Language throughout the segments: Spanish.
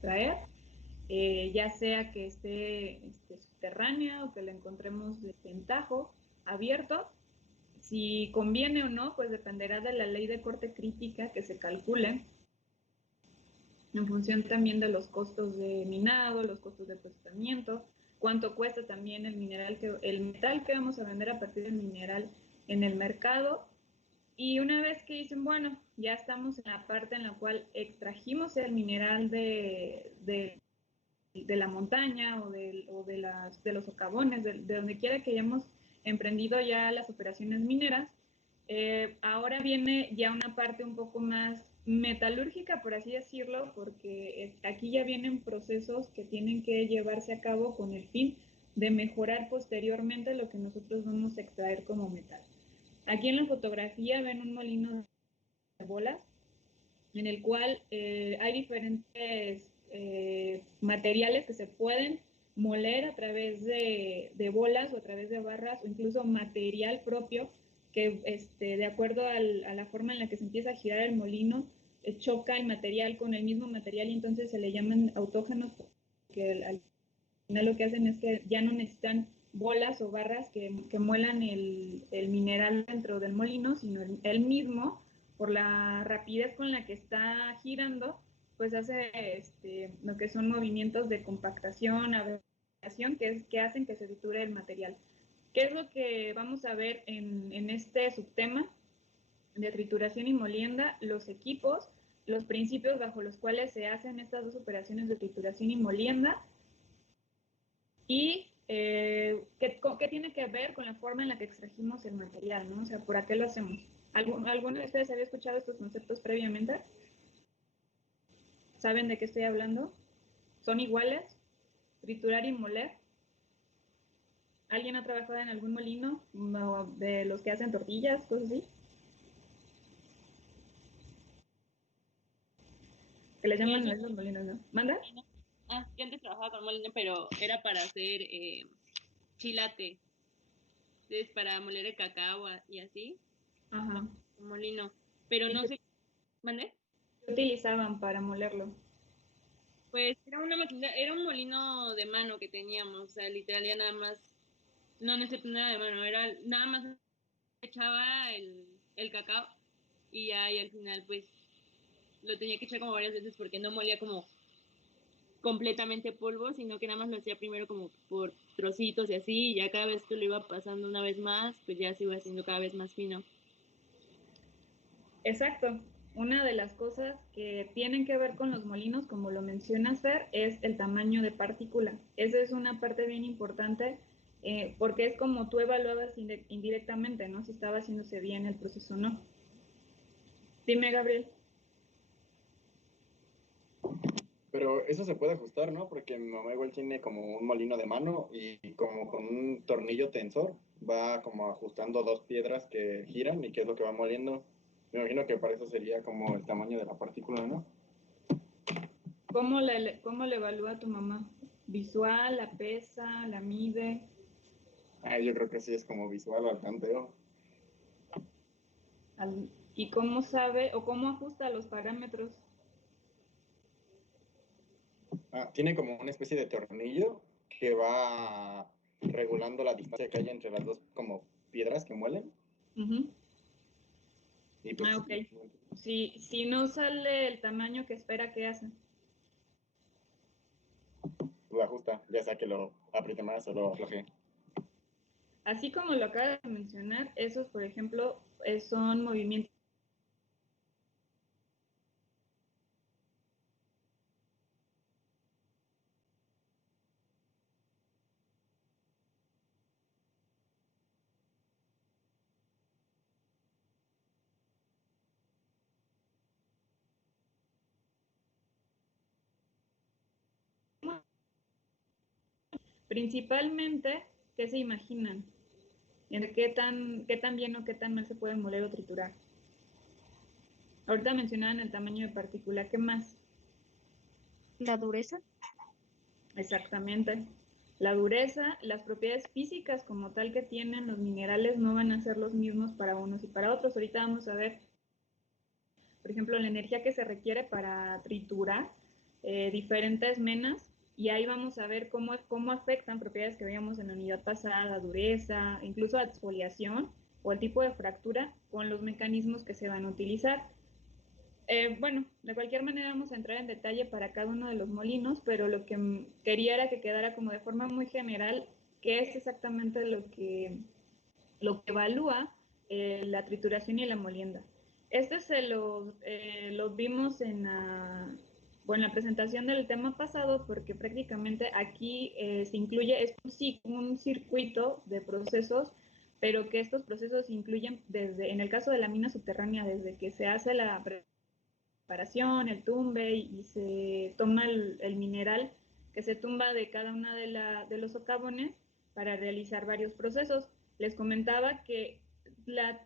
extraer, ya sea que esté subterránea o que la encontremos en tajo, abierto. Si conviene o no, pues dependerá de la ley de corte crítica que se calcule en función también de los costos de minado, los costos de procesamiento, cuánto cuesta también el metal que vamos a vender a partir del mineral en el mercado. Y una vez que dicen, bueno, ya estamos en la parte en la cual extrajimos el mineral de la montaña o de los socavones, de donde quiera que hayamos emprendido ya las operaciones mineras, ahora viene ya una parte un poco más metalúrgica, por así decirlo, porque aquí ya vienen procesos que tienen que llevarse a cabo con el fin de mejorar posteriormente lo que nosotros vamos a extraer como metal. Aquí en la fotografía ven un molino de bolas en el cual hay diferentes materiales que se pueden moler a través de bolas o a través de barras o incluso material propio que de acuerdo a la forma en la que se empieza a girar el molino, choca el material con el mismo material y entonces se le llaman autógenos porque al final lo que hacen es que ya no necesitan bolas o barras que muelan el mineral dentro del molino, sino él mismo, por la rapidez con la que está girando, pues hace lo que son movimientos de compactación, abrasión, que hacen que se triture el material. ¿Qué es lo que vamos a ver en este subtema de trituración y molienda? Los equipos, los principios bajo los cuales se hacen estas dos operaciones de trituración y molienda, y ¿qué tiene que ver con la forma en la que extrajimos el material, ¿no? O sea, ¿por qué lo hacemos? ¿Alguno de ustedes había escuchado estos conceptos previamente? ¿Saben de qué estoy hablando? ¿Son iguales? ¿Triturar y moler? ¿Alguien ha trabajado en algún molino de los que hacen tortillas, cosas así? Que les llaman Yo, esos molinos, ¿no? ¿Manda? yo antes trabajaba con molino, pero era para hacer chilate. Entonces, para moler el cacao y así, Ajá. un molino. Pero ¿Y no qué sé, ¿mandé? utilizaban para molerlo? Pues era una máquina, era un molino de mano que teníamos, o sea, literal ya nada más, no es no era de mano, era nada más echaba el cacao y ya, y al final pues lo tenía que echar como varias veces porque no molía como completamente polvo, sino que nada más lo hacía primero como por trocitos y así, y ya cada vez que lo iba pasando una vez más, pues ya se iba haciendo cada vez más fino. Exacto. Una de las cosas que tienen que ver con los molinos, como lo menciona Fer, es el tamaño de partícula. Esa es una parte bien importante porque es como tú evaluabas indirectamente, ¿no? Si estaba haciéndose bien el proceso o no. Dime, Gabriel. Pero eso se puede ajustar, ¿no? Porque mi mamá igual tiene como un molino de mano y como con un tornillo tensor va como ajustando dos piedras que giran y que es lo que va moliendo. Me imagino que para eso sería como el tamaño de la partícula, ¿no? ¿Cómo le evalúa a tu mamá? ¿Visual, la pesa, la mide? Yo creo que sí es como visual al tanteo. ¿Y cómo sabe o cómo ajusta los parámetros? Tiene como una especie de tornillo que va regulando la distancia que hay entre las dos como piedras que muelen. Uh-huh. Y pues Ok. Si no sale el tamaño que espera, ¿qué hace? lo ajusta, ya sea que lo apriete más o lo afloje. Así como lo acaba de mencionar, esos, por ejemplo, son movimientos. Principalmente, ¿qué se imaginan? ¿En qué tan bien o qué tan mal se puede moler o triturar? Ahorita mencionaban el tamaño de partícula, ¿qué más? La dureza. Exactamente. La dureza, las propiedades físicas como tal que tienen los minerales no van a ser los mismos para unos y para otros. Ahorita vamos a ver, por ejemplo, la energía que se requiere para triturar diferentes menas y ahí vamos a ver cómo afectan propiedades que veíamos en la unidad pasada, dureza, incluso exfoliación o el tipo de fractura con los mecanismos que se van a utilizar. Bueno, de cualquier manera vamos a entrar en detalle para cada uno de los molinos, pero lo que quería era que quedara como de forma muy general qué es exactamente lo que evalúa la trituración y la molienda. Este lo vimos en la presentación del tema pasado, porque prácticamente aquí se incluye un circuito de procesos, pero que estos procesos incluyen en el caso de la mina subterránea, desde que se hace la preparación, el tumbe y se toma el mineral que se tumba de cada una de los socavones para realizar varios procesos. Les comentaba que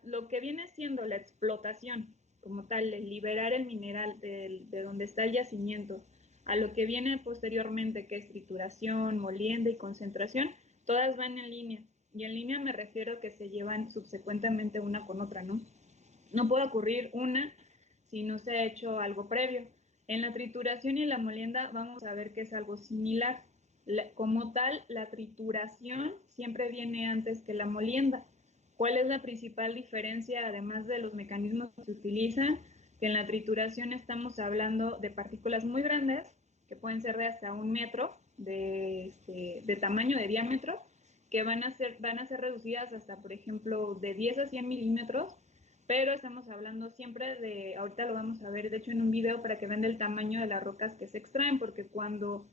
lo que viene siendo la explotación como tal, el liberar el mineral de donde está el yacimiento, a lo que viene posteriormente, que es trituración, molienda y concentración, todas van en línea. Y en línea me refiero que se llevan subsecuentemente una con otra, ¿no? No puede ocurrir una si no se ha hecho algo previo. En la trituración y la molienda vamos a ver que es algo similar. Como tal, la trituración siempre viene antes que la molienda. ¿Cuál es la principal diferencia, además de los mecanismos que se utilizan? Que en la trituración estamos hablando de partículas muy grandes, que pueden ser de hasta 1 metro de tamaño, de diámetro, que van a ser reducidas hasta, por ejemplo, de 10 a 100 milímetros, pero estamos hablando siempre ahorita lo vamos a ver, de hecho, en un video para que vean el tamaño de las rocas que se extraen, porque cuando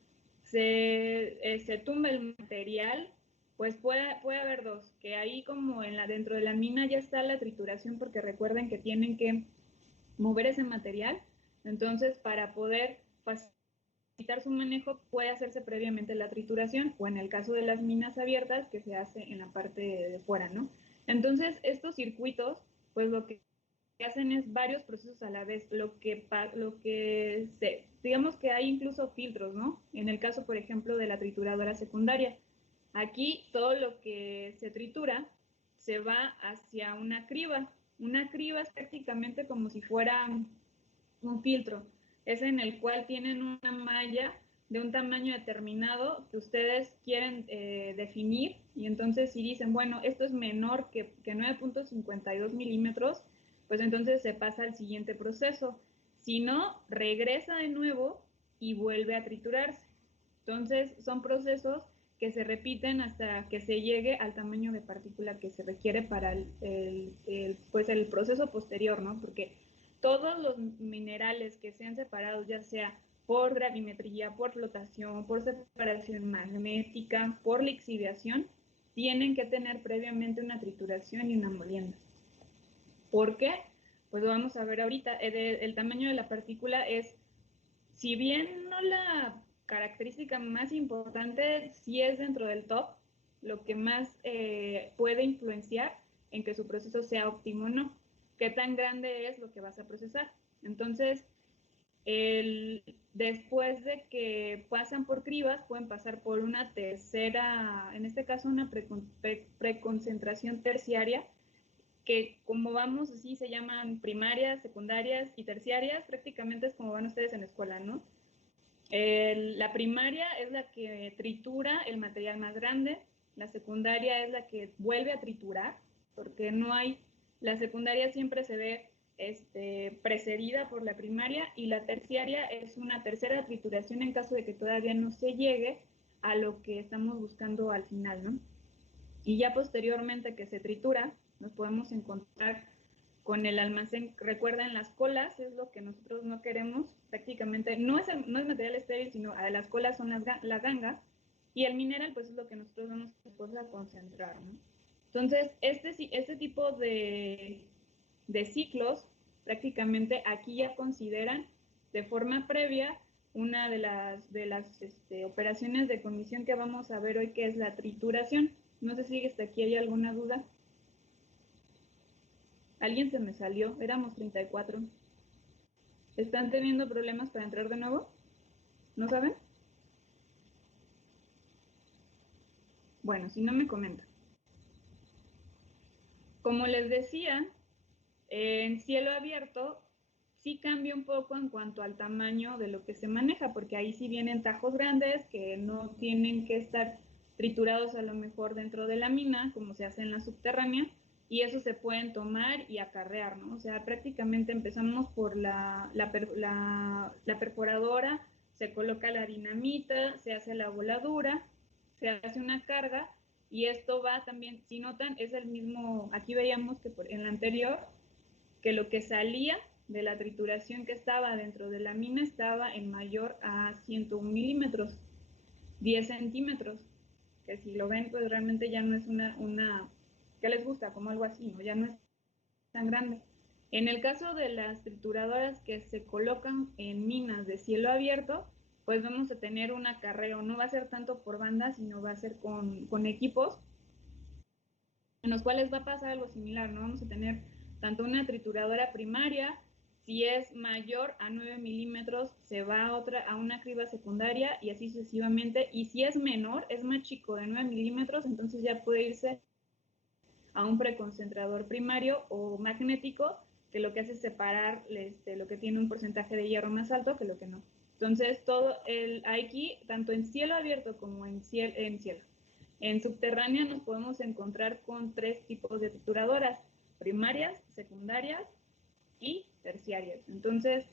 se tumba el material, pues puede haber dos, que ahí como dentro de la mina ya está la trituración, porque recuerden que tienen que mover ese material, entonces para poder facilitar su manejo puede hacerse previamente la trituración, o en el caso de las minas abiertas, que se hace en la parte de fuera, ¿no? Entonces estos circuitos, pues lo que hacen es varios procesos a la vez, digamos que hay incluso filtros, ¿no? En el caso, por ejemplo, de la trituradora secundaria. Aquí todo lo que se tritura se va hacia una criba. Una criba es prácticamente como si fuera un filtro. Es en el cual tienen una malla de un tamaño determinado que ustedes quieren definir, y entonces si dicen, bueno, esto es menor que 9.52 milímetros, pues entonces se pasa al siguiente proceso. Si no, regresa de nuevo y vuelve a triturarse. Entonces son procesos que se repiten hasta que se llegue al tamaño de partícula que se requiere para pues el proceso posterior, ¿no? Porque todos los minerales que sean separados, ya sea por gravimetría, por flotación, por separación magnética, por lixiviación, tienen que tener previamente una trituración y una molienda. ¿Por qué? Pues lo vamos a ver ahorita. El tamaño de la partícula es, si bien no la característica más importante, sí es dentro del top, lo que más puede influenciar en que su proceso sea óptimo o no. ¿Qué tan grande es lo que vas a procesar? Entonces, después de que pasan por cribas, pueden pasar por una tercera, en este caso una preconcentración terciaria, que como vamos así se llaman primarias, secundarias y terciarias, prácticamente es como van ustedes en la escuela, ¿no? La primaria es la que tritura el material más grande, la secundaria es la que vuelve a triturar, porque la secundaria siempre se ve precedida por la primaria, y la terciaria es una tercera trituración en caso de que todavía no se llegue a lo que estamos buscando al final, ¿no? Y ya posteriormente que se tritura, nos podemos encontrar con el almacén. Recuerden, las colas es lo que nosotros no queremos, prácticamente no es material estéril, sino las colas son las gangas, y el mineral pues es lo que nosotros vamos después a concentrar, ¿no? Entonces, este tipo de ciclos, prácticamente aquí ya consideran de forma previa una de las operaciones de comisión que vamos a ver hoy, que es la trituración. No sé si hasta aquí hay alguna duda. Alguien se me salió, éramos 34. ¿Están teniendo problemas para entrar de nuevo? ¿No saben? Bueno, si no me comentan. Como les decía, en cielo abierto sí cambia un poco en cuanto al tamaño de lo que se maneja, porque ahí sí vienen tajos grandes que no tienen que estar triturados a lo mejor dentro de la mina, como se hace en la subterránea, y eso se pueden tomar y acarrear, ¿no? O sea, prácticamente empezamos por la perforadora, se coloca la dinamita, se hace la voladura, se hace una carga, y esto va también, si notan, es el mismo, aquí veíamos que en la anterior, que lo que salía de la trituración que estaba dentro de la mina estaba en mayor a 101 milímetros, 10 centímetros, que si lo ven, pues realmente ya no es una ¿qué les gusta? Como algo así, ¿no? Ya no es tan grande. En el caso de las trituradoras que se colocan en minas de cielo abierto, pues vamos a tener un acarreo, no va a ser tanto por bandas, sino va a ser con equipos en los cuales va a pasar algo similar, ¿no? Vamos a tener tanto una trituradora primaria, si es mayor a 9 milímetros, se va a una criba secundaria y así sucesivamente, y si es menor, es más chico de 9 milímetros, entonces ya puede irse a un preconcentrador primario o magnético, que lo que hace es separar lo que tiene un porcentaje de hierro más alto que lo que no. Entonces, aquí, tanto en cielo abierto como en subterránea, nos podemos encontrar con 3 tipos de trituradoras: primarias, secundarias y terciarias. Entonces,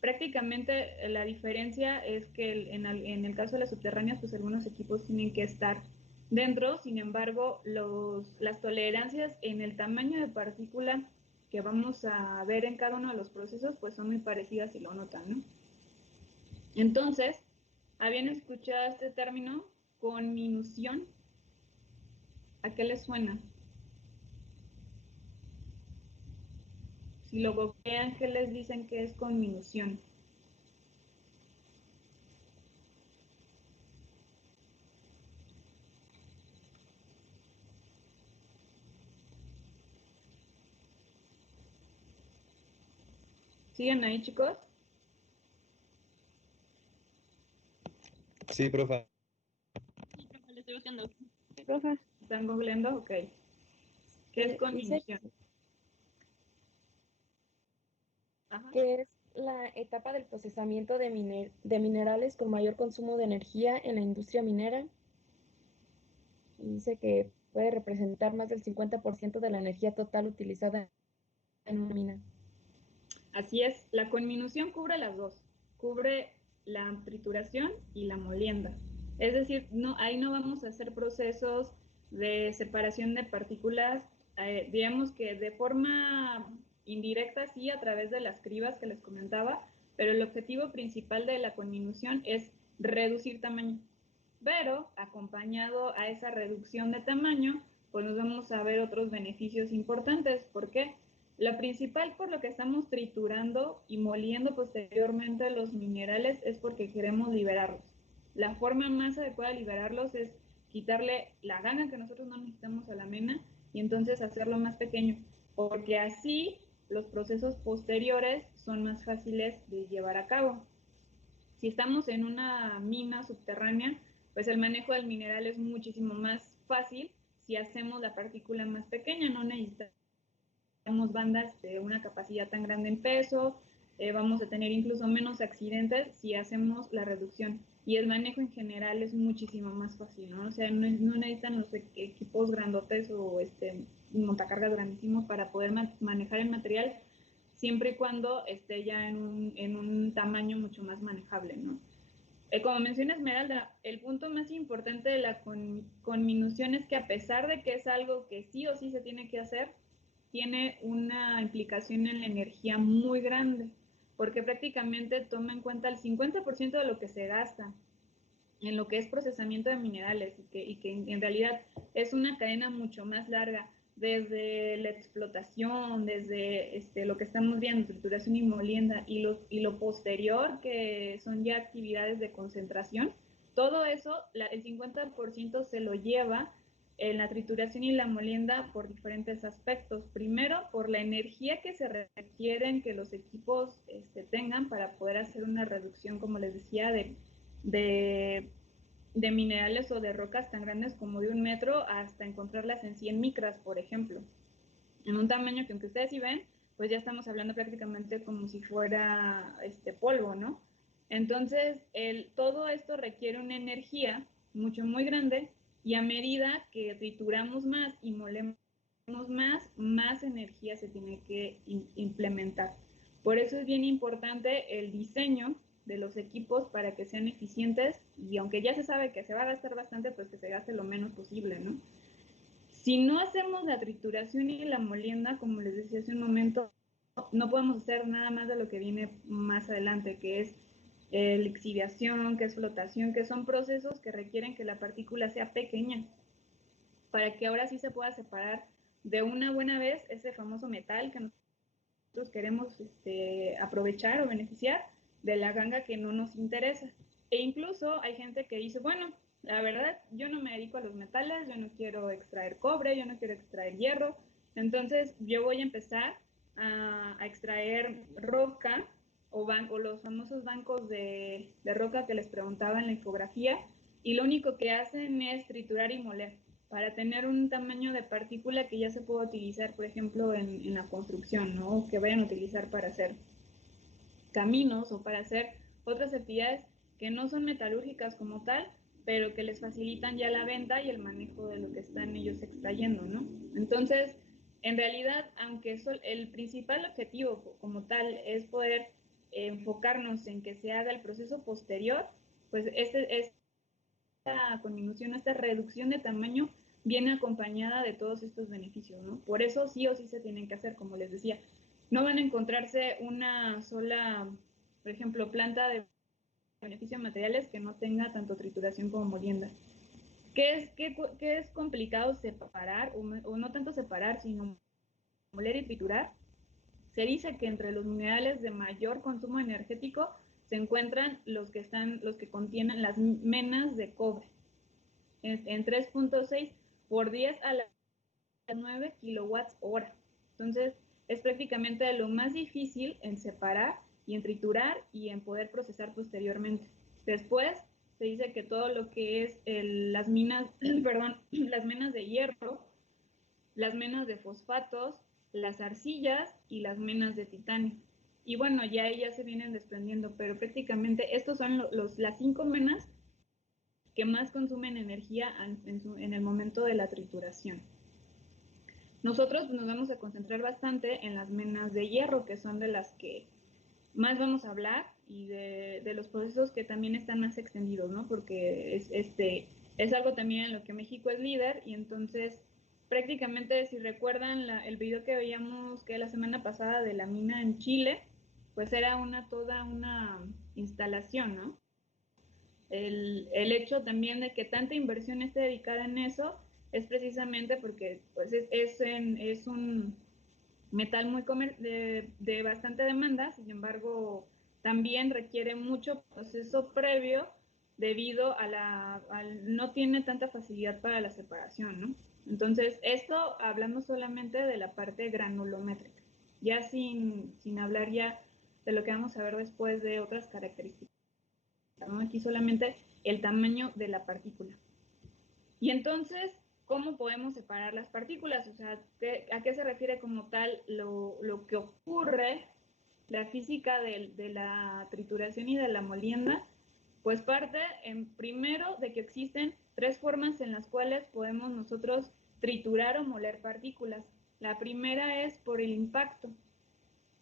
prácticamente la diferencia es que en el caso de las subterráneas, pues algunos equipos tienen que estar dentro. Sin embargo, las tolerancias en el tamaño de partícula que vamos a ver en cada uno de los procesos, pues son muy parecidas, si lo notan, ¿no? Entonces, ¿habían escuchado este término, conminución? ¿A qué les suena? Si lo googlean, ¿qué les dicen que es conminución? ¿Siguen ahí, chicos? Sí, profa. Sí, profe, le estoy buscando. Profe, ¿Están googleando? Ok. ¿Qué es dice conminución? Ajá. que es la etapa del procesamiento de minerales con mayor consumo de energía en la industria minera. Y dice que puede representar más del 50% de la energía total utilizada en una mina. Así es, la conminución cubre las dos, cubre la trituración y la molienda. Es decir, ahí no vamos a hacer procesos de separación de partículas, digamos que de forma indirecta, sí, a través de las cribas que les comentaba, pero el objetivo principal de la conminución es reducir tamaño. Pero acompañado a esa reducción de tamaño, pues nos vamos a ver otros beneficios importantes. ¿Por qué? Lo principal por lo que estamos triturando y moliendo posteriormente los minerales es porque queremos liberarlos. La forma más adecuada de liberarlos es quitarle la ganga que nosotros no necesitamos a la mena y entonces hacerlo más pequeño, porque así los procesos posteriores son más fáciles de llevar a cabo. Si estamos en una mina subterránea, pues el manejo del mineral es muchísimo más fácil si hacemos la partícula más pequeña, no necesitamos bandas de una capacidad tan grande en peso, vamos a tener incluso menos accidentes si hacemos la reducción. Y el manejo en general es muchísimo más fácil, ¿no? O sea, no necesitan los equipos grandotes o montacargas grandísimos para poder manejar el material, siempre y cuando esté ya en un tamaño mucho más manejable, ¿no? Como menciona Esmeralda, el punto más importante de la conminución es que, a pesar de que es algo que sí o sí se tiene que hacer, tiene una implicación en la energía muy grande, porque prácticamente toma en cuenta el 50% de lo que se gasta en lo que es procesamiento de minerales, y que en realidad es una cadena mucho más larga, desde la explotación, desde lo que estamos viendo, trituración y molienda, y lo posterior, que son ya actividades de concentración. Todo eso, el 50% se lo lleva en la trituración y la molienda por diferentes aspectos. Primero, por la energía que se requieren que los equipos tengan para poder hacer una reducción, como les decía, de, de minerales o de rocas tan grandes como de 1 metro, hasta encontrarlas en 100 micras, por ejemplo, en un tamaño que, aunque ustedes sí ven, pues ya estamos hablando prácticamente como si fuera polvo, ¿no? Entonces, todo esto requiere una energía muy grande, y a medida que trituramos más y molemos más energía se tiene que implementar. Por eso es bien importante el diseño de los equipos para que sean eficientes, y aunque ya se sabe que se va a gastar bastante, pues que se gaste lo menos posible, ¿no? Si no hacemos la trituración y la molienda, como les decía hace un momento, no podemos hacer nada más de lo que viene más adelante, que es lixiviación, que es flotación, que son procesos que requieren que la partícula sea pequeña, para que ahora sí se pueda separar de una buena vez ese famoso metal que nosotros queremos aprovechar o beneficiar de la ganga que no nos interesa. E incluso hay gente que dice, bueno, la verdad, yo no me dedico a los metales, yo no quiero extraer cobre, yo no quiero extraer hierro, entonces yo voy a empezar a extraer roca o los famosos bancos de roca que les preguntaba en la infografía, y lo único que hacen es triturar y moler para tener un tamaño de partícula que ya se pueda utilizar, por ejemplo, en la construcción, ¿no? O que vayan a utilizar para hacer caminos o para hacer otras actividades que no son metalúrgicas como tal, pero que les facilitan ya la venta y el manejo de lo que están ellos extrayendo, ¿no? Entonces, en realidad, aunque el principal objetivo como tal es poder enfocarnos en que se haga el proceso posterior, pues esta conminución, esta reducción de tamaño viene acompañada de todos estos beneficios, ¿no? Por eso sí o sí se tienen que hacer, como les decía. No van a encontrarse una sola, por ejemplo, planta de beneficio de materiales que no tenga tanto trituración como molienda. ¿Qué es complicado separar, o no tanto separar, sino moler y triturar? Se dice que entre los minerales de mayor consumo energético se encuentran los que contienen las menas de cobre, en 3.6 por 10 a la 9 kilowatts hora. Entonces, es prácticamente lo más difícil en separar y en triturar y en poder procesar posteriormente. Después, se dice que todo lo que es las minas, perdón, las menas de hierro, las menas de fosfatos, las arcillas y las menas de titanio. Y bueno, ya ellas se vienen desprendiendo, pero prácticamente estos son las 5 menas que más consumen energía en el momento de la trituración. Nosotros nos vamos a concentrar bastante en las menas de hierro, que son de las que más vamos a hablar, y de los procesos que también están más extendidos, ¿no? Porque es algo también en lo que México es líder, y entonces prácticamente, si recuerdan el video que veíamos que la semana pasada de la mina en Chile, pues era toda una instalación, ¿no? El hecho también de que tanta inversión esté dedicada en eso es precisamente porque pues es un metal de bastante demanda, sin embargo también requiere mucho proceso previo debido no tiene tanta facilidad para la separación, ¿no? Entonces, esto hablando solamente de la parte granulométrica, ya sin hablar ya de lo que vamos a ver después de otras características, ¿no? Aquí solamente el tamaño de la partícula. Y entonces, ¿cómo podemos separar las partículas? O sea, ¿a qué se refiere como tal lo que ocurre, la física de la trituración y de la molienda? Pues parte primero de que existen 3 formas en las cuales podemos nosotros triturar o moler partículas. La primera es por el impacto.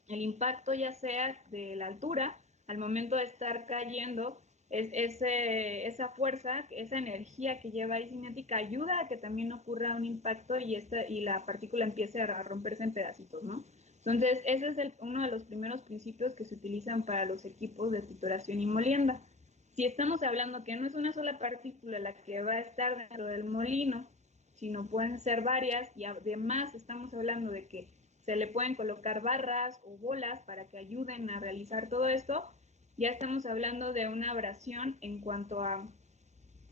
El impacto, ya sea de la altura, al momento de estar cayendo, esa fuerza, esa energía que lleva ahí cinética ayuda a que también ocurra un impacto y la partícula empiece a romperse en pedacitos, ¿no? Entonces, ese es uno de los primeros principios que se utilizan para los equipos de trituración y molienda. Si estamos hablando que no es una sola partícula la que va a estar dentro del molino, sino pueden ser varias, y además estamos hablando de que se le pueden colocar barras o bolas para que ayuden a realizar todo esto, ya estamos hablando de una abrasión en cuanto a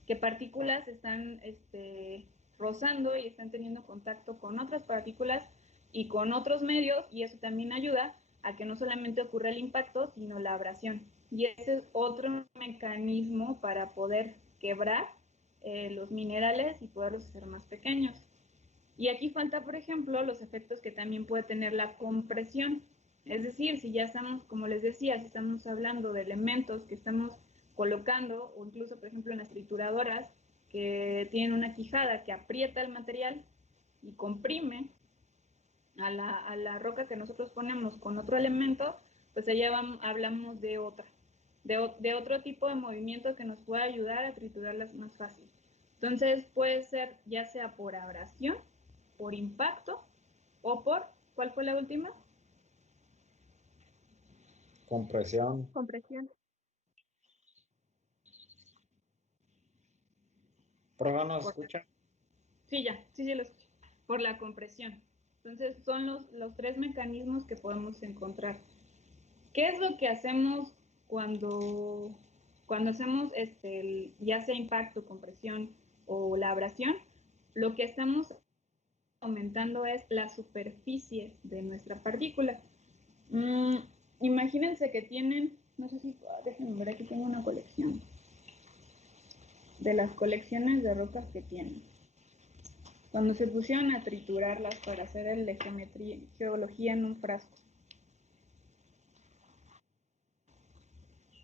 que partículas están rozando y están teniendo contacto con otras partículas y con otros medios, y eso también ayuda a que no solamente ocurra el impacto, sino la abrasión. Y ese es otro mecanismo para poder quebrar los minerales y poderlos hacer más pequeños. Y aquí falta, por ejemplo, los efectos que también puede tener la compresión. Es decir, si ya estamos, como les decía, si estamos hablando de elementos que estamos colocando, o incluso, por ejemplo, en las trituradoras, que tienen una quijada que aprieta el material y comprime a la roca que nosotros ponemos con otro elemento, pues allá hablamos de de otro tipo de movimiento que nos puede ayudar a triturarlas más fácil. Entonces puede ser ya sea por abrasión, por impacto o por, ¿cuál fue la última? Compresión. Compresión. ¿Prueba nos escucha? Sí, ya, sí lo escucho. Por la compresión. Entonces son los tres mecanismos que podemos encontrar. ¿Qué es lo que hacemos cuando hacemos ya sea impacto, compresión o la abrasión? Lo que estamos aumentando es la superficie de nuestra partícula. Imagínense que tienen, no sé si, déjenme ver, aquí tengo una colección de las colecciones de rocas que tienen. Cuando se pusieron a triturarlas para hacer el de geología en un frasco.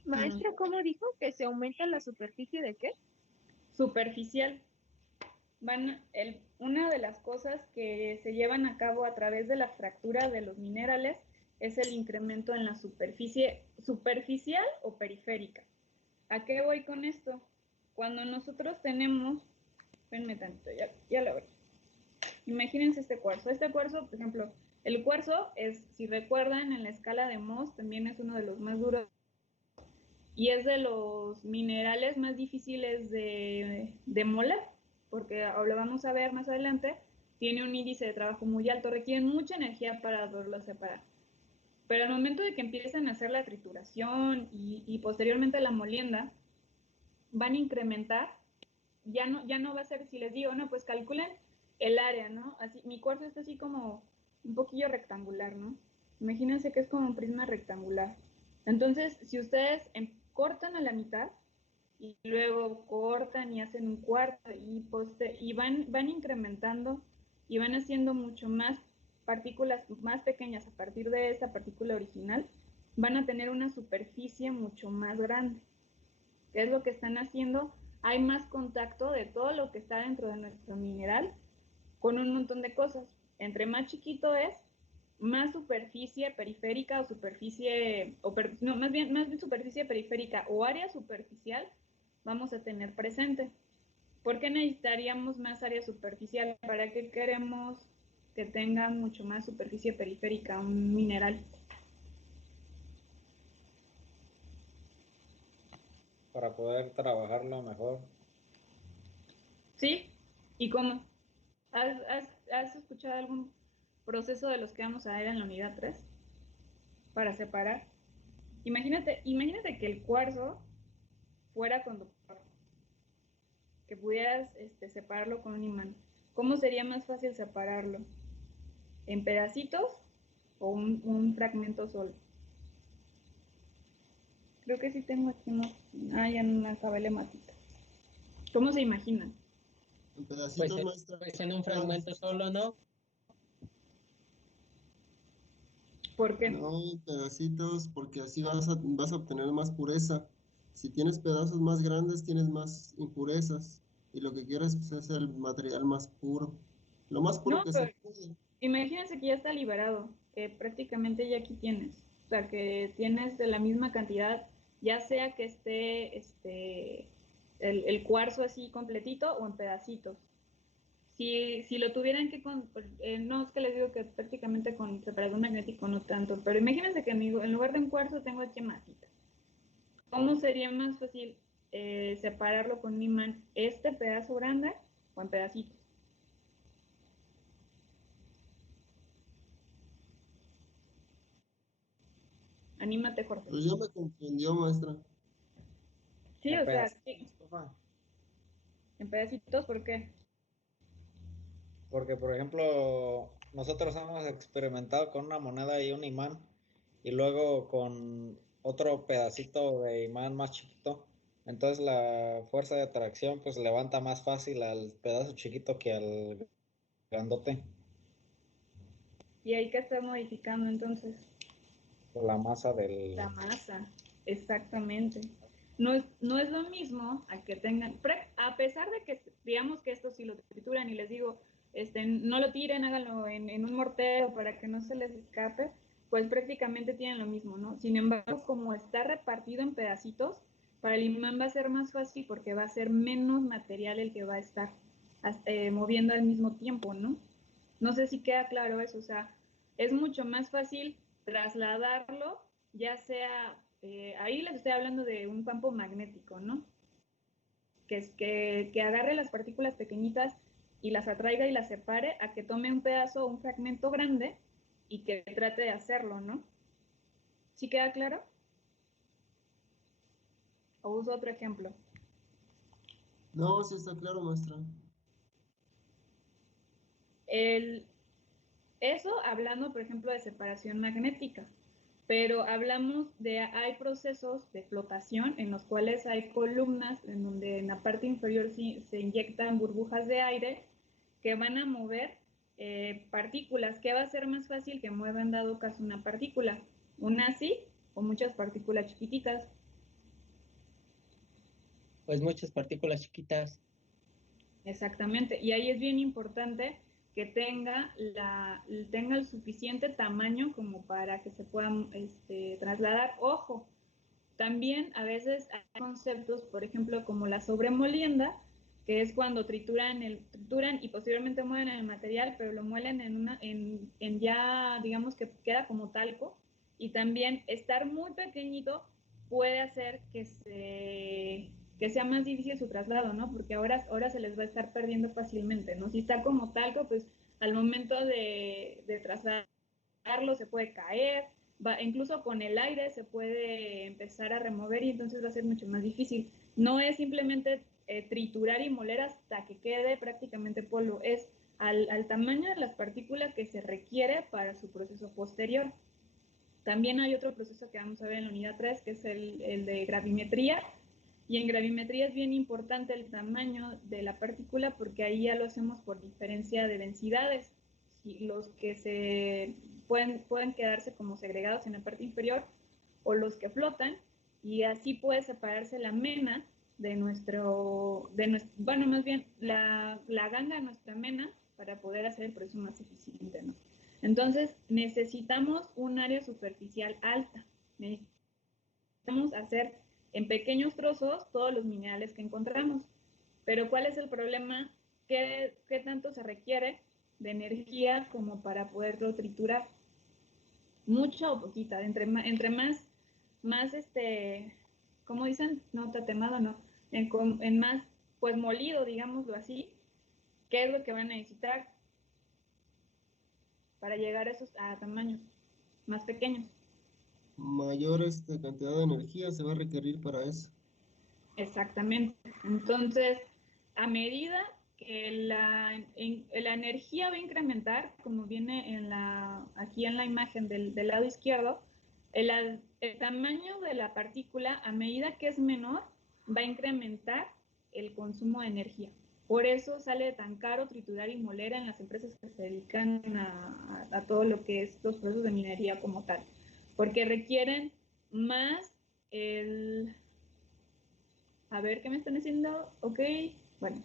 Maestra, ¿cómo dijo que se aumenta la superficie de qué? Superficial. Una de las cosas que se llevan a cabo a través de la fractura de los minerales es el incremento en la superficie superficial o periférica. ¿A qué voy con esto? Cuando nosotros tenemos, espérenme tantito, ya lo veo. Imagínense este cuarzo. Este cuarzo, por ejemplo, el cuarzo es, si recuerdan, en la escala de Mohs también es uno de los más duros y es de los minerales más difíciles de moler, porque lo vamos a ver más adelante, tiene un índice de trabajo muy alto, requieren mucha energía para poderlo separar. Pero al momento de que empiezan a hacer la trituración y posteriormente la molienda, van a incrementar, ya no va a ser, si les digo, no, pues calculen el área, ¿no? Así, mi cuarzo está así como un poquillo rectangular, ¿no? Imagínense que es como un prisma rectangular. Entonces, si ustedes cortan a la mitad y luego cortan y hacen un cuarto y van incrementando y van haciendo mucho más partículas más pequeñas a partir de esta partícula original, van a tener una superficie mucho más grande. ¿Qué es lo que están haciendo? Hay más contacto de todo lo que está dentro de nuestro mineral con un montón de cosas. Entre más chiquito es, más superficie periférica o superficie, no, más bien superficie periférica o área superficial vamos a tener presente. ¿Por qué necesitaríamos más área superficial? ¿Para qué queremos que tenga mucho más superficie periférica un mineral? Para poder trabajarlo mejor. ¿Sí? ¿Y cómo? ¿Has escuchado algún proceso de los que vamos a ver en la unidad 3 para separar? Imagínate que el cuarzo fuera conductor, que pudieras separarlo con un imán. ¿Cómo sería más fácil separarlo? ¿En pedacitos o un fragmento solo? Creo que sí tengo aquí ya no me acabé la matita. ¿Cómo se imaginan? En pedacitos, maestra. Pues en un fragmento solo, ¿no? ¿Por qué? No, en pedacitos, porque así vas a obtener más pureza. Si tienes pedazos más grandes, tienes más impurezas. Y lo que quieres pues, es el material más puro. Lo más puro No, que pero se puede. imagínense que ya está liberado, que prácticamente ya aquí tienes. O sea, que tienes de la misma cantidad, ya sea que esté el cuarzo así completito o en pedacitos. Si lo tuvieran que, no es que les digo que prácticamente con separador magnético no tanto, pero imagínense que en lugar de un cuarzo tengo aquí masita. ¿Cómo sería más fácil separarlo con un imán, este pedazo grande o en pedacitos? Anímate, Jorge. Pues ya me confundió, maestra. Sí, o sea, sí, Profa. en pedacitos, ¿por qué? Porque, por ejemplo, nosotros hemos experimentado con una moneda y un imán y luego con otro pedacito de imán más chiquito. Entonces la fuerza de atracción pues levanta más fácil al pedazo chiquito que al grandote. Y hay que estar modificando entonces La masa del... la masa, exactamente. No es lo mismo a que tengan, a pesar de que digamos que esto si lo trituran y les digo, no lo tiren, háganlo en un mortero para que no se les escape, pues prácticamente tienen lo mismo, ¿no? Sin embargo, como está repartido en pedacitos, para el imán va a ser más fácil porque va a ser menos material el que va a estar moviendo al mismo tiempo, ¿no? No sé si queda claro eso, o sea, es mucho más fácil trasladarlo, ya sea, ahí les estoy hablando de un campo magnético, ¿no? Que agarre las partículas pequeñitas y las atraiga y las separe, a que tome un pedazo o un fragmento grande y que trate de hacerlo, ¿no? ¿Sí queda claro? ¿O uso otro ejemplo? No, sí está claro, maestra. Eso hablando, por ejemplo, de separación magnética, pero hablamos de, hay procesos de flotación en los cuales hay columnas en donde en la parte inferior se inyectan burbujas de aire que van a mover partículas. ¿Qué va a ser más fácil que mueva en dado caso una partícula? ¿Una así o muchas partículas chiquititas? Pues muchas partículas chiquitas. Exactamente, y ahí es bien importante que tenga el suficiente tamaño como para que se puedan trasladar. Ojo, también a veces hay conceptos, por ejemplo, como la sobremolienda, que es cuando trituran y posteriormente muelen el material, pero lo muelen en ya, digamos que queda como talco, y también estar muy pequeñito puede hacer que sea más difícil su traslado, ¿no? Porque ahora se les va a estar perdiendo fácilmente, ¿no? Si está como talco, pues al momento de trasladarlo se puede caer, incluso con el aire se puede empezar a remover y entonces va a ser mucho más difícil. No es simplemente triturar y moler hasta que quede prácticamente polvo, es al tamaño de las partículas que se requiere para su proceso posterior. También hay otro proceso que vamos a ver en la unidad 3, que es el de gravimetría. Y en gravimetría es bien importante el tamaño de la partícula porque ahí ya lo hacemos por diferencia de densidades. Los que se pueden quedarse como segregados en la parte inferior o los que flotan, y así puede separarse la mena bueno, más bien la ganga de nuestra mena para poder hacer el proceso más eficiente, ¿no? Entonces, necesitamos un área superficial alta. Necesitamos hacer en pequeños trozos todos los minerales que encontramos. Pero ¿cuál es el problema? ¿Qué tanto se requiere de energía como para poderlo triturar? ¿Mucha o poquita? Entre más ¿cómo dicen? No, tatemado, no. En más, pues molido, digámoslo así. ¿Qué es lo que van a necesitar para llegar a tamaños más pequeños? Mayor cantidad de energía se va a requerir para eso. Exactamente. Entonces, a medida que la energía va a incrementar, como viene aquí en la imagen del lado izquierdo, el tamaño de la partícula, a medida que es menor, va a incrementar el consumo de energía. Por eso sale tan caro triturar y moler en las empresas que se dedican a todo lo que es los procesos de minería como tal, porque requieren más a ver qué me están haciendo, ok, bueno,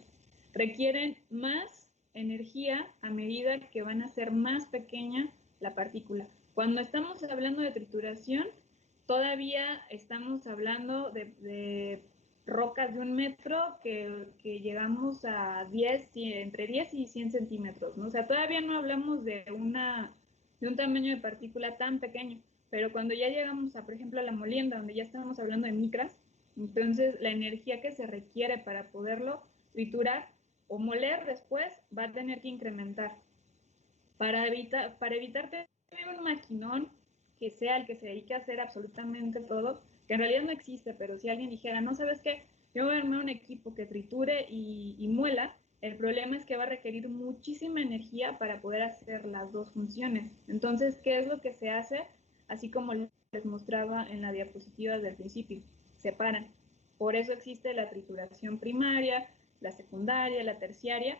requieren más energía a medida que van a ser más pequeña la partícula. Cuando estamos hablando de trituración, todavía estamos hablando de rocas de 1 metro que llegamos a entre 10 y 100 centímetros, ¿no? O sea, todavía no hablamos de un tamaño de partícula tan pequeño, pero cuando ya llegamos a, por ejemplo, a la molienda, donde ya estamos hablando de micras, entonces la energía que se requiere para poderlo triturar o moler después va a tener que incrementar. Para evitar tener un maquinón que sea el que se dedique a hacer absolutamente todo, que en realidad no existe, pero si alguien dijera, no, ¿sabes qué? Yo voy a armar un equipo que triture y muela, el problema es que va a requerir muchísima energía para poder hacer las dos funciones. Entonces, ¿qué es lo que se hace? Así como les mostraba en la diapositiva del principio, separan. Por eso existe la trituración primaria, la secundaria, la terciaria,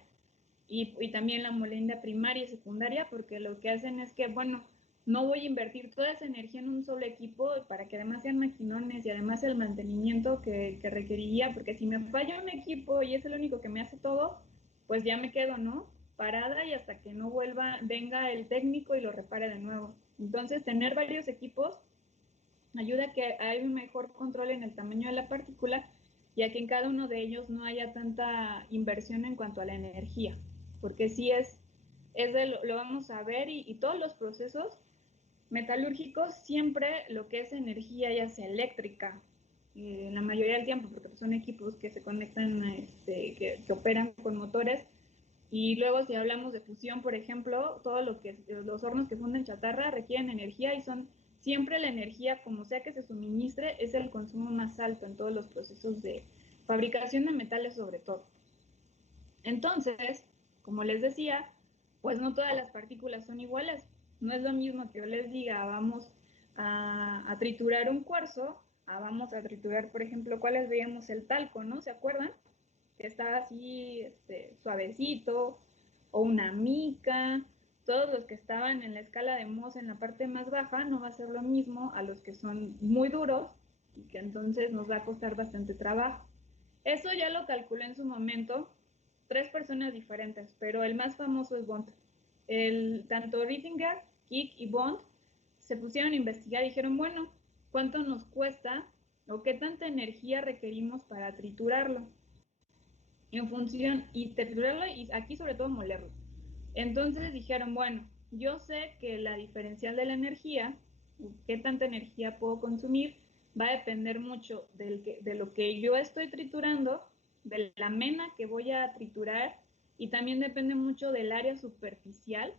y también la molienda primaria y secundaria, porque lo que hacen es que, bueno, no voy a invertir toda esa energía en un solo equipo para que además sean maquinones y además el mantenimiento que requeriría, porque si me falla un equipo y es el único que me hace todo, pues ya me quedo, ¿no? Parada y hasta que no venga el técnico y lo repare de nuevo. Entonces, tener varios equipos ayuda a que haya un mejor control en el tamaño de la partícula y a que en cada uno de ellos no haya tanta inversión en cuanto a la energía, porque sí lo vamos a ver y todos los procesos metalúrgicos siempre lo que es energía, ya sea eléctrica, la mayoría del tiempo, porque son equipos que se conectan, que operan con motores. Y luego si hablamos de fusión, por ejemplo, todo lo que los hornos que funden chatarra requieren energía y son siempre la energía, como sea que se suministre, es el consumo más alto en todos los procesos de fabricación de metales sobre todo. Entonces, como les decía, pues no todas las partículas son iguales. No es lo mismo que yo les diga, vamos a triturar un cuarzo, vamos a triturar, por ejemplo, ¿cuáles veíamos? El talco, ¿no? ¿Se acuerdan? Que estaba así suavecito, o una mica. Todos los que estaban en la escala de Mohs en la parte más baja no va a ser lo mismo a los que son muy duros y que entonces nos va a costar bastante trabajo. Eso ya lo calculé en su momento 3 personas diferentes, pero el más famoso es Bond. Tanto Rittinger, Kick y Bond se pusieron a investigar y dijeron, bueno, ¿cuánto nos cuesta o qué tanta energía requerimos para triturarlo? En función, y triturarlo y aquí sobre todo molerlo. Entonces dijeron, bueno, yo sé que la diferencial de la energía, qué tanta energía puedo consumir, va a depender mucho de lo que yo estoy triturando, de la mena que voy a triturar, y también depende mucho del área superficial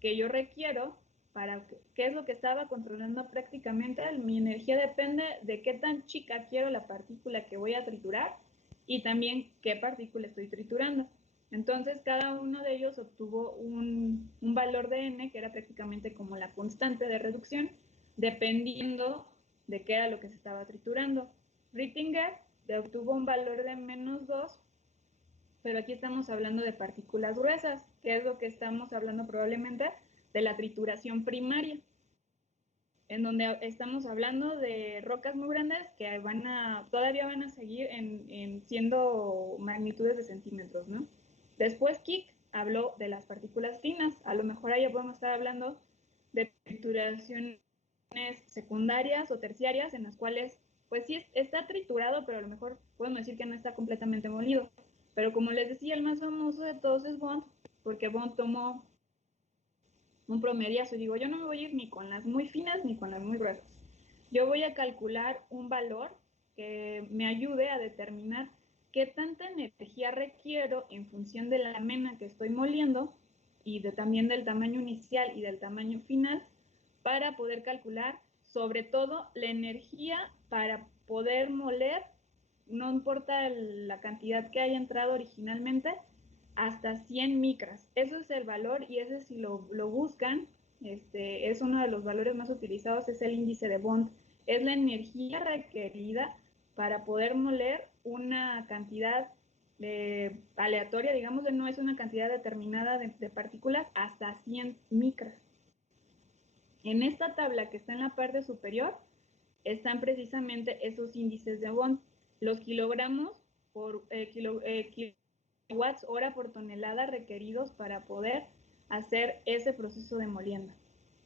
que yo requiero para qué es lo que estaba controlando prácticamente. Mi energía depende de qué tan chica quiero la partícula que voy a triturar y también qué partícula estoy triturando. Entonces, cada uno de ellos obtuvo un valor de n que era prácticamente como la constante de reducción, dependiendo de qué era lo que se estaba triturando. Rittinger obtuvo un valor de -2, pero aquí estamos hablando de partículas gruesas, que es lo que estamos hablando probablemente de la trituración primaria, en donde estamos hablando de rocas muy grandes que todavía van a seguir siendo magnitudes de centímetros, ¿no? Después Kick habló de las partículas finas. A lo mejor ahí podemos estar hablando de trituraciones secundarias o terciarias en las cuales, pues sí está triturado, pero a lo mejor podemos decir que no está completamente molido. Pero como les decía, el más famoso de todos es Bond, porque Bond tomó un promediazo y digo, yo no me voy a ir ni con las muy finas ni con las muy gruesas. Yo voy a calcular un valor que me ayude a determinar qué tanta energía requiero en función de la mena que estoy moliendo y también del tamaño inicial y del tamaño final para poder calcular sobre todo la energía para poder moler, no importa la cantidad que haya entrado originalmente, hasta 100 micras. Eso es el valor y ese si lo buscan, es uno de los valores más utilizados, es el índice de Bond. Es la energía requerida para poder moler una cantidad aleatoria, digamos, no es una cantidad determinada de partículas hasta 100 micras. En esta tabla que está en la parte superior están precisamente esos índices de Bond. Los kilogramos por kilowatts hora por tonelada requeridos para poder hacer ese proceso de molienda.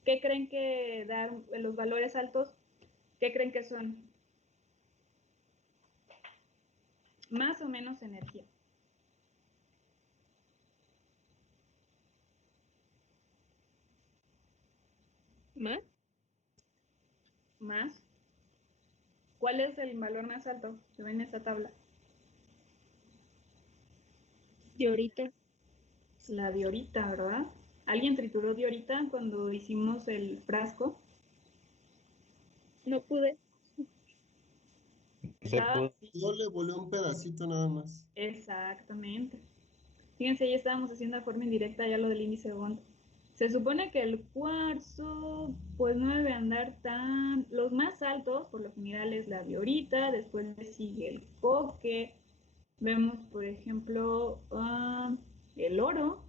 ¿Qué creen que dar los valores altos? ¿Qué creen que son? Más o menos energía. ¿Más? Más. ¿Cuál es el valor más alto que ven en esta tabla? Diorita. La diorita, ¿verdad? ¿Alguien trituró diorita cuando hicimos el frasco? No pude. Yo le volé un pedacito nada más. Exactamente. Fíjense, ya estábamos haciendo de forma indirecta ya lo del índice de Bond. Se supone que el cuarzo, pues no debe andar tan... Los más altos, por lo general, es la diorita, después le sigue el coque. Vemos, por ejemplo, El oro,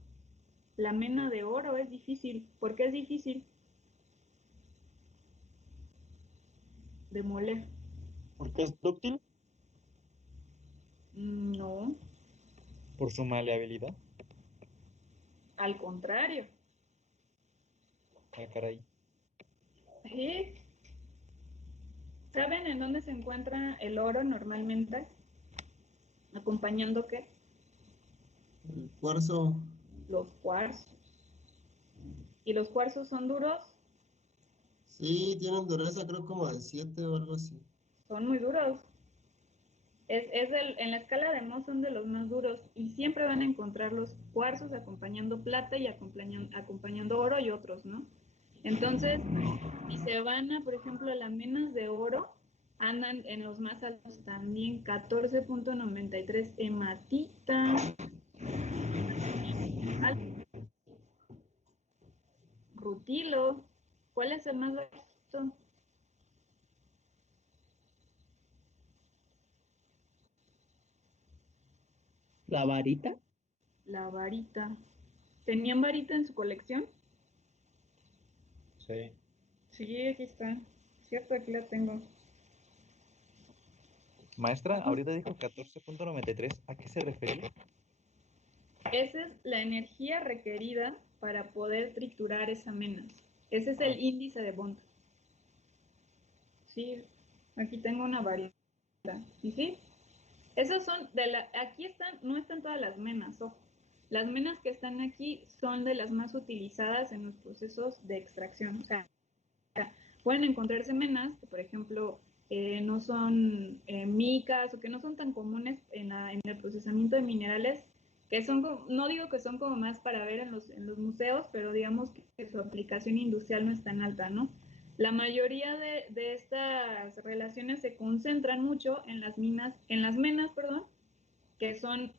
la mena de oro es difícil. ¿Por qué es difícil de moler? ¿Porque es dúctil? No, ¿Por su maleabilidad? al contrario. Ah, caray. ¿Sí? ¿Saben en dónde se encuentra el oro normalmente? ¿Acompañando qué? El cuarzo, Los cuarzos. ¿Y los cuarzos son duros? sí, tienen dureza creo como de 7 o algo así. Son muy duros. En la escala de Mohs son de los más duros y siempre van a encontrar los cuarzos acompañando plata y acompañando oro y otros, ¿no? Entonces, si se van a, por ejemplo, a las minas de oro, andan en los más altos también, 14.93 hematita, rutilo. ¿Cuál es el más bajito? La varita. La varita. ¿Tenían varita en su colección? Sí. Sí, aquí está. Cierto, aquí la tengo. Maestra, ahorita dijo 14.93. ¿A qué se refería? Esa es la energía requerida para poder triturar esa mena. Ese es el índice de Bond. Sí, aquí tengo una varita. ¿Y sí? Esos son aquí están, no están todas las menas, ojo. Las menas que están aquí son de las más utilizadas en los procesos de extracción. O sea, pueden encontrarse menas que, por ejemplo, no son micas o que no son tan comunes en el procesamiento de minerales, que son, no digo que son como más para ver en los museos, pero digamos que su aplicación industrial no es tan alta, ¿no? La mayoría de estas relaciones se concentran mucho en las menas, perdón, que son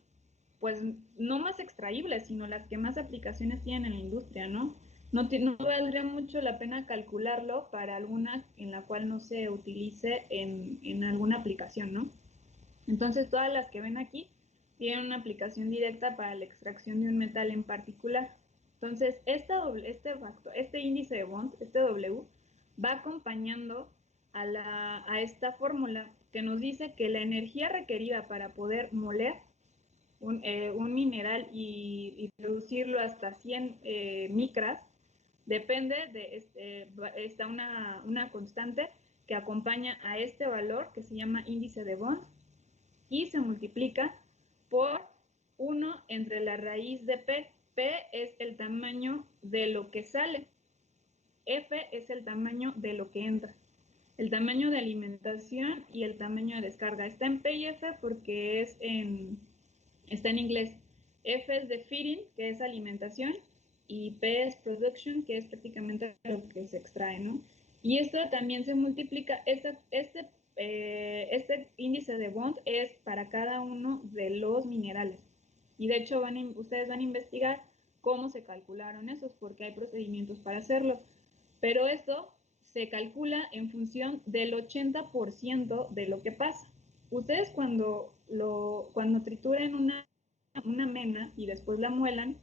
pues no más extraíbles, sino las que más aplicaciones tienen en la industria, ¿no? No valdría mucho la pena calcularlo para alguna en la cual no se utilice en alguna aplicación, ¿no? Entonces, todas las que ven aquí tienen una aplicación directa para la extracción de un metal en particular. Entonces, este índice de Bond, este W, va acompañando a esta fórmula que nos dice que la energía requerida para poder moler un mineral y reducirlo hasta 100 micras, depende está una constante que acompaña a este valor que se llama índice de Bond y se multiplica por 1 entre la raíz de P. P es el tamaño de lo que sale. F es el tamaño de lo que entra. El tamaño de alimentación y el tamaño de descarga. Está en P y F porque está en inglés. F es de feeding, que es alimentación, y P es production, que es prácticamente lo que se extrae, ¿no? Y esto también se multiplica, este índice de Bond es para cada uno de los minerales. Y de hecho ustedes van a investigar cómo se calcularon esos, porque hay procedimientos para hacerlo. Pero esto se calcula en función del 80% de lo que pasa. Ustedes cuando trituren una mena y después la muelan,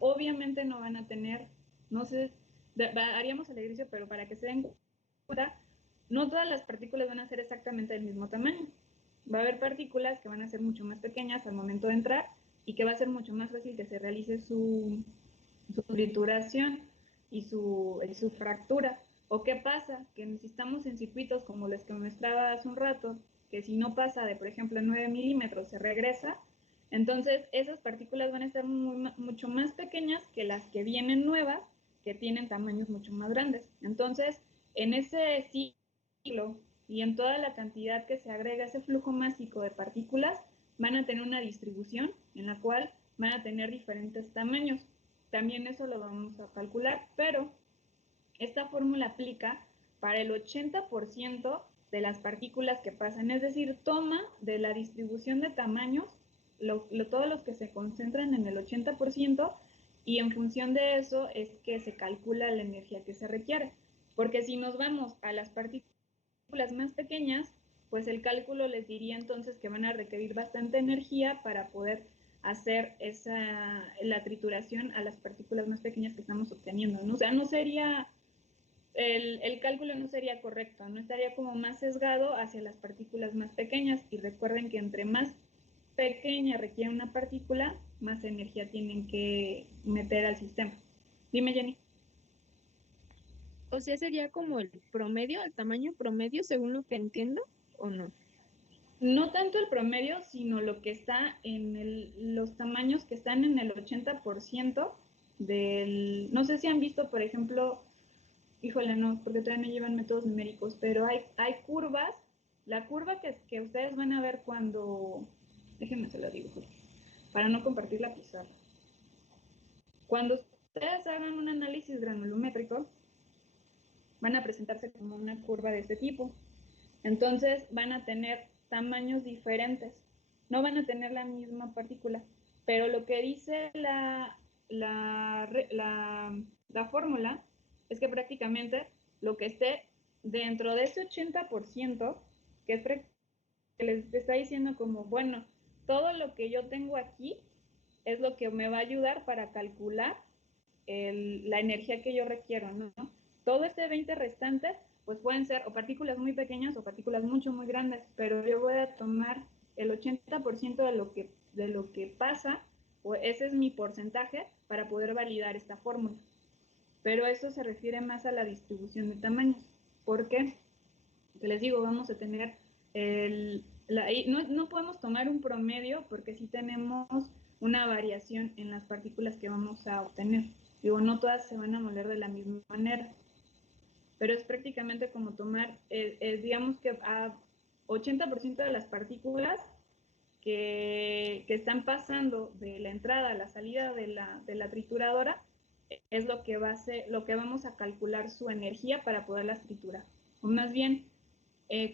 obviamente no van a tener, no sé, haríamos el ejercicio, pero para que se den cuenta, no todas las partículas van a ser exactamente del mismo tamaño. Va a haber partículas que van a ser mucho más pequeñas al momento de entrar y que va a ser mucho más fácil que se realice su trituración y su fractura. ¿O qué pasa? Que necesitamos en circuitos como los que mostraba hace un rato, que si no pasa de, por ejemplo, 9 milímetros, se regresa. Entonces, esas partículas van a estar mucho más pequeñas que las que vienen nuevas, que tienen tamaños mucho más grandes. Entonces, en ese ciclo y en toda la cantidad que se agrega ese flujo másico de partículas, van a tener una distribución en la cual van a tener diferentes tamaños. También eso lo vamos a calcular, pero esta fórmula aplica para el 80% de las partículas que pasan, es decir, toma de la distribución de tamaños todos los que se concentran en el 80% y en función de eso es que se calcula la energía que se requiere. Porque si nos vamos a las partículas más pequeñas, pues el cálculo les diría entonces que van a requerir bastante energía para poder hacer la trituración a las partículas más pequeñas que estamos obteniendo, ¿no? O sea, no sería, el cálculo no sería correcto, no estaría como más sesgado hacia las partículas más pequeñas, y recuerden que entre más pequeña requiere una partícula, más energía tienen que meter al sistema. Dime, Jenny. O sea, sería como el promedio, el tamaño promedio, según lo que entiendo, ¿o no? No tanto el promedio, sino lo que está en los tamaños que están en el 80% del... No sé si han visto, por ejemplo, híjole, no, porque todavía no llevan métodos numéricos, pero hay curvas. La curva que ustedes van a ver cuando... Déjenme se lo digo, para no compartir la pizarra. Cuando ustedes hagan un análisis granulométrico, van a presentarse como una curva de este tipo. Entonces van a tener tamaños diferentes, no van a tener la misma partícula, pero lo que dice la fórmula es que prácticamente lo que esté dentro de ese 80%, que es que les está diciendo como, bueno, todo lo que yo tengo aquí es lo que me va a ayudar para calcular la energía que yo requiero, ¿no? Todo este 20 restante, pues pueden ser o partículas muy pequeñas o partículas mucho, muy grandes, pero yo voy a tomar el 80% de lo que pasa, o ese es mi porcentaje para poder validar esta fórmula. Pero eso se refiere más a la distribución de tamaños. ¿Por qué? Porque les digo, vamos a tener no podemos tomar un promedio porque sí tenemos una variación en las partículas que vamos a obtener. Digo, no todas se van a moler de la misma manera, pero es prácticamente como tomar, digamos que a 80% de las partículas que están pasando de la entrada a la salida de la trituradora, es lo que vamos a calcular su energía para poderlas triturar. O más bien,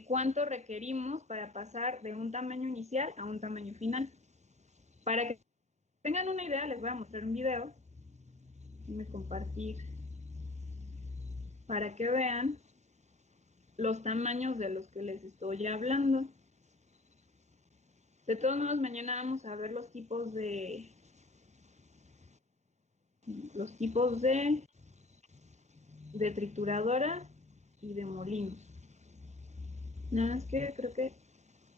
cuánto requerimos para pasar de un tamaño inicial a un tamaño final. Para que tengan una idea, les voy a mostrar un video. Déjenme compartir para que vean los tamaños de los que les estoy hablando. De todos modos, mañana vamos a ver los tipos de trituradoras y de molinos. Nada más que creo que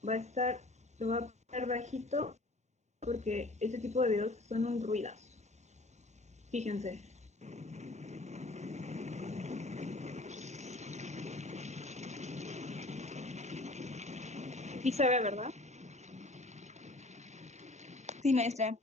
lo va a poner bajito porque ese tipo de videos son un ruidazo. Fíjense. Sí se ve, ¿verdad? Sí, maestra.